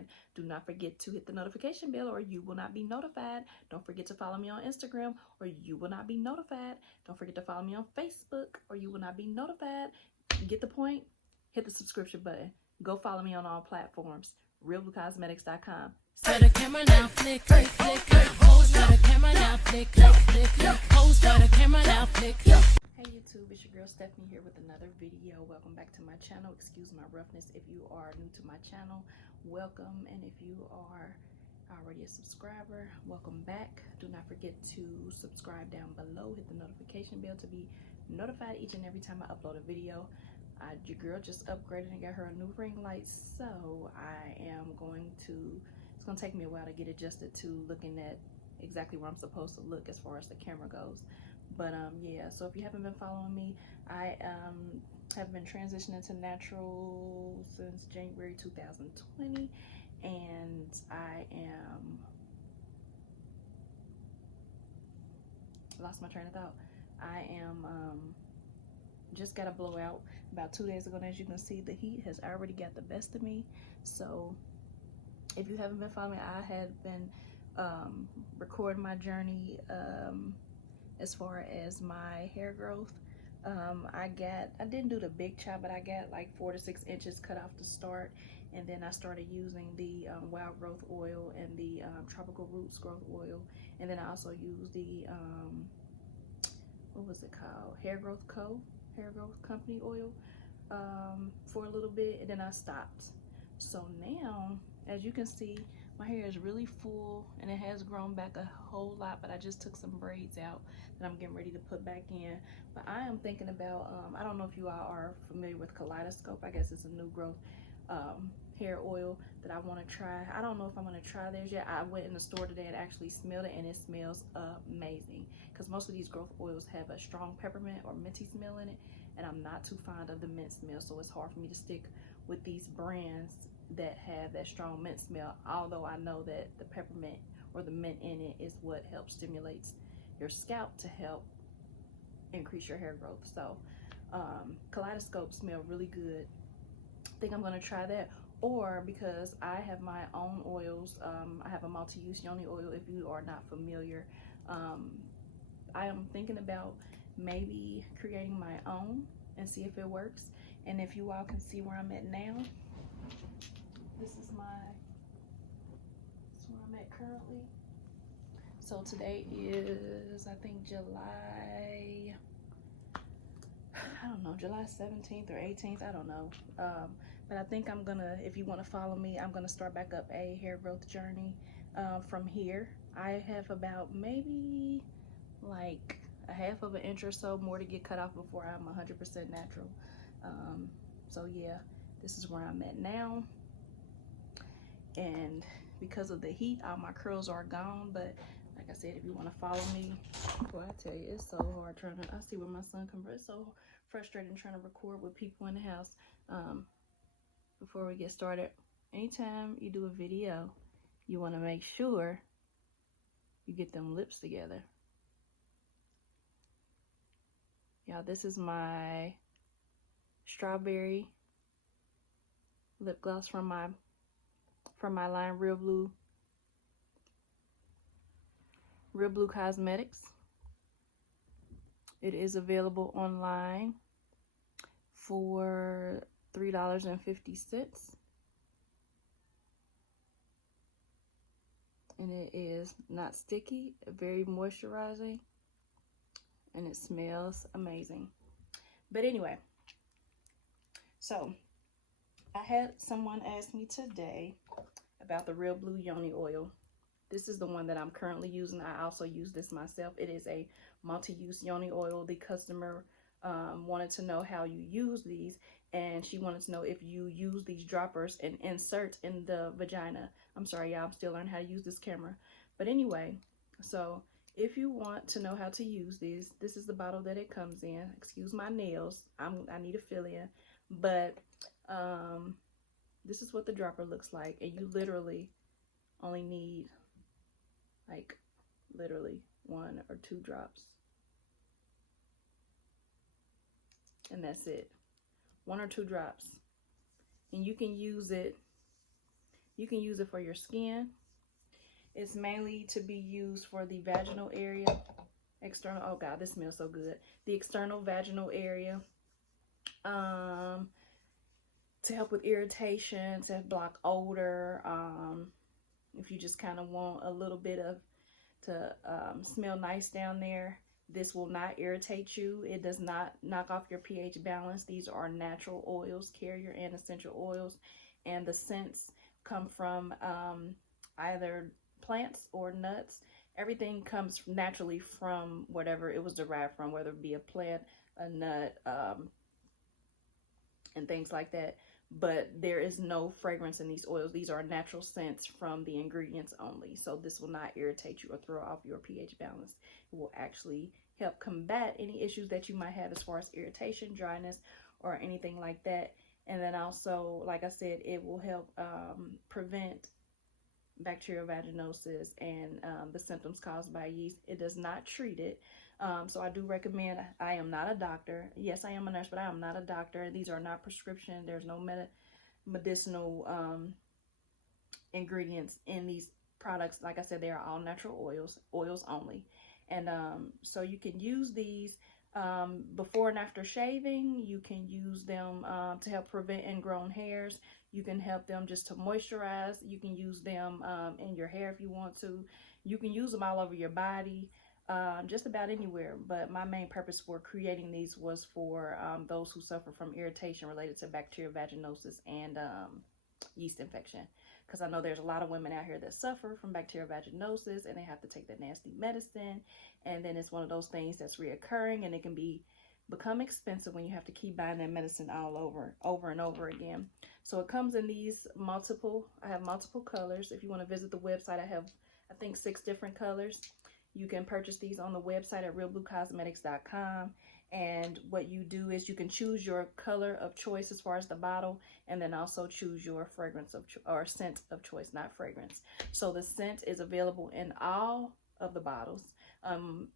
And do not forget to hit the notification bell or you will not be notified. Don't forget to follow me on Instagram or you will not be notified. Don't forget to follow me on Facebook or you will not be notified. Get the point? Hit the subscription button. Go follow me on all platforms. realbluecosmetics.com. Start the camera now, flick, flick, flick, flick. Start the camera now, flick, flick, flick, flick. Start the camera now, flick. Hey YouTube, it's your girl Stephanie here with another video. Welcome back to my channel. Excuse my roughness if you are new to my channel. Welcome, and if you are already a subscriber, welcome back. Do not forget to subscribe down below. Hit the notification bell to be notified each and every time I upload a video. Your girl just upgraded and got her a new ring light, so I am going to, it's going to take me a while to get adjusted to looking at exactly where I'm supposed to look as far as the camera goes. But yeah, so if you haven't been following me, I have been transitioning to natural since January 2020, and I lost my train of thought. I am just got a blowout about 2 days ago, and as you can see, the heat has already got the best of me. So if you haven't been following me, I had been recording my journey as far as my hair growth. I didn't do the big chop, but I got like 4 to 6 inches cut off to start, and then I started using the wild growth oil and the tropical roots growth oil, and then I also used the what was it called, Hairgrowth company oil for a little bit, and then I stopped. So now, as you can see, my hair is really full and it has grown back a whole lot, but I just took some braids out that I'm getting ready to put back in. But I am thinking about, I don't know if you all are familiar with Kaleidoscope. I guess it's a new growth hair oil that I want to try. I don't know if I'm going to try theirs yet. I went in the store today and actually smelled it, and it smells amazing, because most of these growth oils have a strong peppermint or minty smell in it, and I'm not too fond of the mint smell, so it's hard for me to stick with these brands that have that strong mint smell, although I know that the peppermint or the mint in it is what helps stimulates your scalp to help increase your hair growth. So Kaleidoscope smell really good. I think I'm going to try that. Or, because I have my own oils, I have a multi-use Yoni oil, if you are not familiar. I am thinking about maybe creating my own and see if it works. And if you all can see where I'm at now, this is where I'm at currently. So today is, I think, July, I don't know, July 17th or 18th, I don't know. But I think I'm gonna, if you want to follow me, I'm gonna start back up a hair growth journey from here. I have about maybe like a half of an inch or so more to get cut off before I'm 100% natural. So yeah, this is where I'm at now. And because of the heat, all my curls are gone. But like I said, if you want to follow me, boy, I tell you, it's so hard trying to, I see where my son comes from. It's so frustrating trying to record with people in the house. Before we get started, anytime you do a video, you want to make sure you get them lips together. Y'all, this is my strawberry lip gloss from my line Real Blue Cosmetics. It is available online for $3.50, and it is not sticky, very moisturizing, and it smells amazing. But anyway, so I had someone ask me today about the Real Blue Yoni Oil. This is the one that I'm currently using. I also use this myself. It is a multi-use Yoni Oil. The customer wanted to know how you use these, and she wanted to know if you use these droppers and insert in the vagina. I'm sorry, y'all, I'm still learning how to use this camera. But anyway, so if you want to know how to use these, this is the bottle that it comes in. Excuse my nails, I need a fill-in. But this is what the dropper looks like, and you literally only need like literally 1 or 2 drops, and that's it. 1 or 2 drops, and you can use it You can use it for your skin. It's mainly to be used for the vaginal area. External, oh God, this smells so good. The external vaginal area. To help with irritation, to block odor. If you just kind of want a little bit of, to smell nice down there. This will not irritate you. It does not knock off your pH balance. These are natural oils, carrier and essential oils. And the scents come from either plants or nuts. Everything comes naturally from whatever it was derived from, whether it be a plant, a nut, and things like that. But there is no fragrance in these oils. These are natural scents from the ingredients only. So this will not irritate you or throw off your pH balance. It will actually help combat any issues that you might have as far as irritation, dryness, or anything like that. And then also, like I said, it will help prevent bacterial vaginosis and the symptoms caused by yeast. It does not treat it. So I do recommend, I am not a doctor. Yes, I am a nurse, but I am not a doctor. These are not prescription. There's no medicinal ingredients in these products. Like I said, they are all natural oils only. And so you can use these before and after shaving. You can use them to help prevent ingrown hairs. You can help them just to moisturize. You can use them in your hair if you want to. You can use them all over your body. Just about anywhere, but my main purpose for creating these was for those who suffer from irritation related to bacterial vaginosis and yeast infection, because I know there's a lot of women out here that suffer from bacterial vaginosis and they have to take that nasty medicine, and then it's one of those things that's reoccurring, and it can become expensive when you have to keep buying that medicine all over and over again. So it comes in these I have multiple colors. If you want to visit the website, I have, I think, 6 different colors. You can purchase these on the website at realbluecosmetics.com. And what you do is you can choose your color of choice as far as the bottle, and then also choose your fragrance of or scent of choice, not fragrance. So the scent is available in all of the bottles. And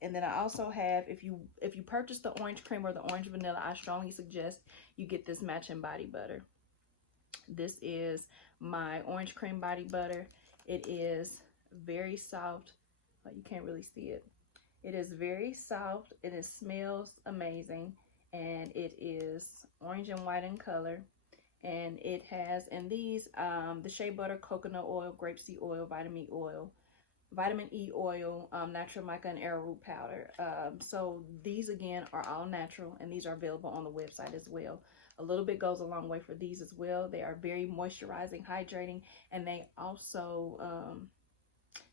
then I also have, if you purchase the orange cream or the orange vanilla, I strongly suggest you get this matching body butter. This is my orange cream body butter. It is very soft. You can't really see it. It is very soft, and it smells amazing, and it is orange and white in color, and it has in these the shea butter, coconut oil, grapeseed oil, vitamin E oil, natural mica, and arrowroot powder. So these again are all natural, and these are available on the website as well. A little bit goes a long way for these as well. They are very moisturizing, hydrating, and they also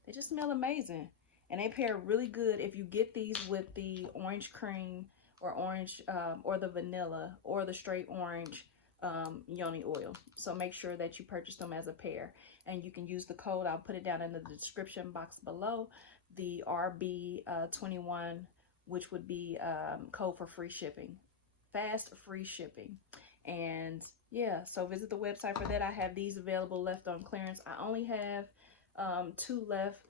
they just smell amazing. And they pair really good if you get these with the orange cream or orange or the vanilla or the straight orange Yoni oil. So make sure that you purchase them as a pair. And you can use the code. I'll put it down in the description box below. The RB21, which would be code for free shipping. Fast free shipping. And yeah, so visit the website for that. I have these available left on clearance. I only have 2 left.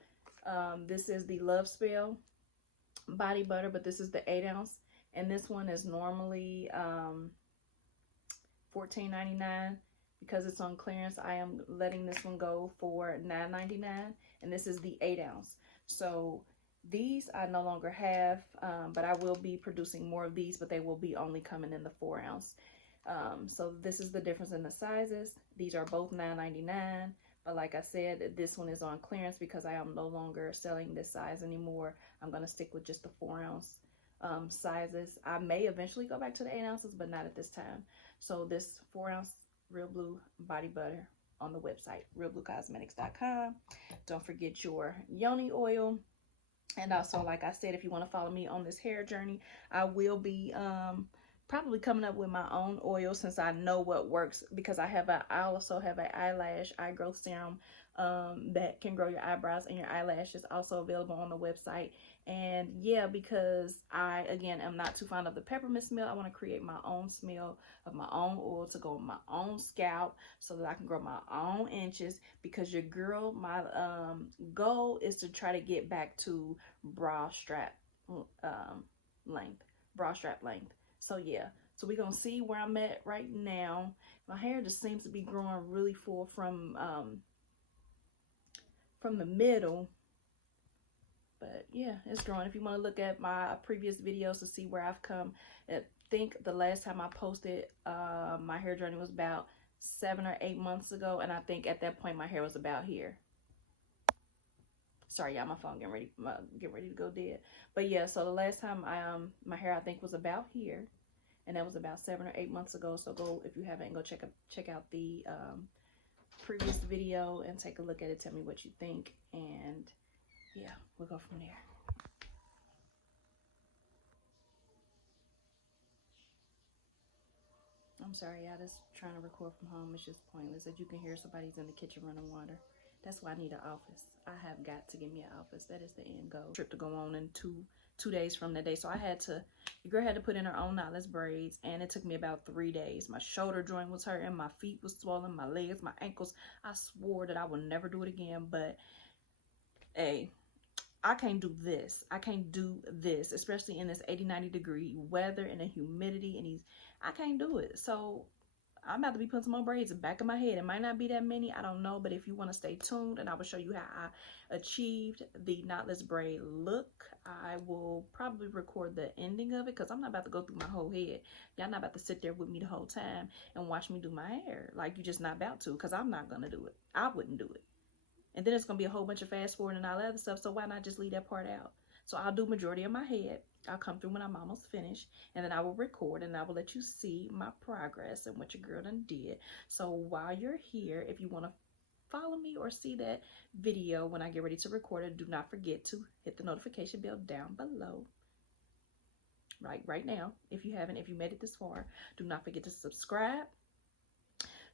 This is the Love Spell body butter, but this is the 8 ounce, and this one is normally $14.99. Because it's on clearance, I am letting this one go for $9.99, and this is the 8 ounce. So these I no longer have, but I will be producing more of these, but they will be only coming in the 4 ounce. So this is the difference in the sizes. These are both $9.99. But like I said, this one is on clearance because I am no longer selling this size anymore. I'm going to stick with just the 4 ounce sizes. I may eventually go back to the 8 ounces, but not at this time. So this 4 ounce Real Blue body butter on the website, realbluecosmetics.com. Don't forget your Yoni oil. And also, like I said, if you want to follow me on this hair journey, I will be probably coming up with my own oil, since I know what works, because I also have an eye growth serum that can grow your eyebrows and your eyelashes, also available on the website. And yeah, because I again am not too fond of the peppermint smell, I want to create my own smell of my own oil to go on my own scalp so that I can grow my own inches, because your girl, my goal is to try to get back to bra strap length. So yeah, So we're gonna see where I'm at right now. My hair just seems to be growing really full from the middle. But yeah, it's growing. If you want to look at my previous videos to see where I've come, I think the last time I posted my hair journey was about 7 or 8 months ago, and I think at that point my hair was about here. Sorry, y'all, my phone getting ready to go dead. But yeah, so the last time my hair I think was about here, and that was about 7 or 8 months ago. So go, if you haven't, go check out the previous video and take a look at it. Tell me what you think, and yeah, we'll go from there. I'm sorry, y'all, just trying to record from home. It's just pointless. As you can hear, somebody's in the kitchen running water. That's why I need an office. I have got to get me an office. That is the end goal. Trip to go on in two days from that day. So I had to, your girl had to put in her own knotless braids, and it took me about 3 days. My shoulder joint was hurting, my feet was swollen, my legs, my ankles. I swore that I would never do it again, but hey, I can't do this. I can't do this, especially in this 80-90 degree weather and the humidity, and I can't do it. So I'm about to be putting some more braids in the back of my head. It might not be that many, I don't know, but if you want to stay tuned, and I will show you how I achieved the knotless braid look. I will probably record the ending of it, because I'm not about to go through my whole head. Y'all not about to sit there with me the whole time and watch me do my hair. Like, you just not about to, because I'm not gonna do it. I wouldn't do it. And then it's going to be a whole bunch of fast forward and all that other stuff. So why not just leave that part out? So I'll do majority of my head. I'll come through when I'm almost finished. And then I will record, and I will let you see my progress and what your girl done did. So while you're here, if you want to follow me or see that video when I get ready to record it, do not forget to hit the notification bell down below. Right now. If you made it this far, do not forget to subscribe.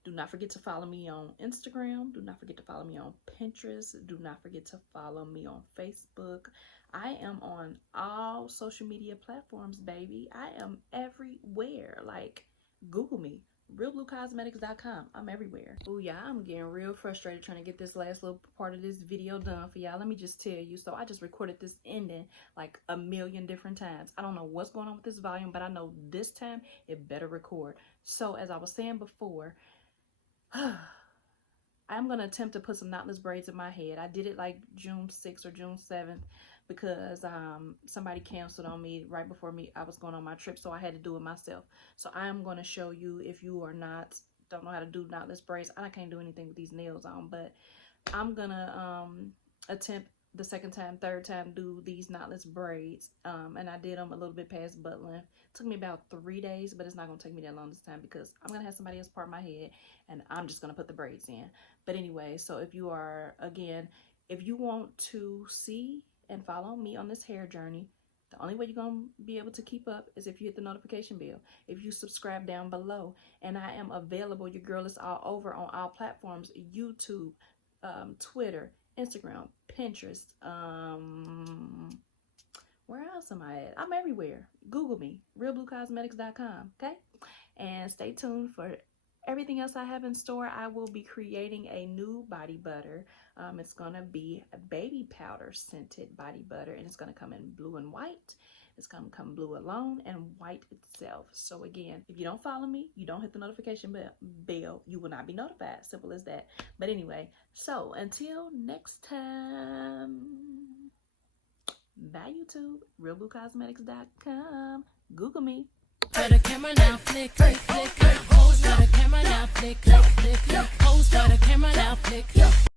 Do not forget to follow me on Instagram. Do not forget to follow me on Pinterest. Do not forget to follow me on Facebook. I am on all social media platforms, baby. I am everywhere. Like, Google me. realbluecosmetics.com. I'm everywhere. Oh yeah, I'm getting real frustrated trying to get this last little part of this video done for y'all. Let me just tell you. So I just recorded this ending like a million different times. I don't know what's going on with this volume, but I know this time it better record. So as I was saying before, I'm going to attempt to put some knotless braids in my head. I did it like June 6th or June 7th because somebody canceled on me right before I was going on my trip, so I had to do it myself. So I'm going to show you, if you are don't know how to do knotless braids. I can't do anything with these nails on, but I'm going to attempt the second time, third time, do these knotless braids. And I did them a little bit past butt length. Took me about 3 days, but it's not gonna take me that long this time because I'm gonna have somebody else part my head and I'm just gonna put the braids in. But anyway, so if you want to see and follow me on this hair journey, the only way you're gonna be able to keep up is if you hit the notification bell, if you subscribe down below. And I am available, your girl is all over on all platforms: YouTube, Twitter, Instagram, Pinterest, where else am I at? I'm everywhere. Google me, realbluecosmetics.com, okay? And stay tuned for everything else I have in store. I will be creating a new body butter. It's gonna be a baby powder scented body butter, and it's gonna come in blue and white. It's gonna come blue alone and white itself. So again, if you don't follow me, you don't hit the notification bell, you will not be notified. Simple as that. But anyway, so until next time, bye YouTube, realbluecosmetics.com. Google me. For the camera now, flick, flick, flick, flick. Pose for the camera now, flick, flick, flick, flick. Pose for the camera now, flick.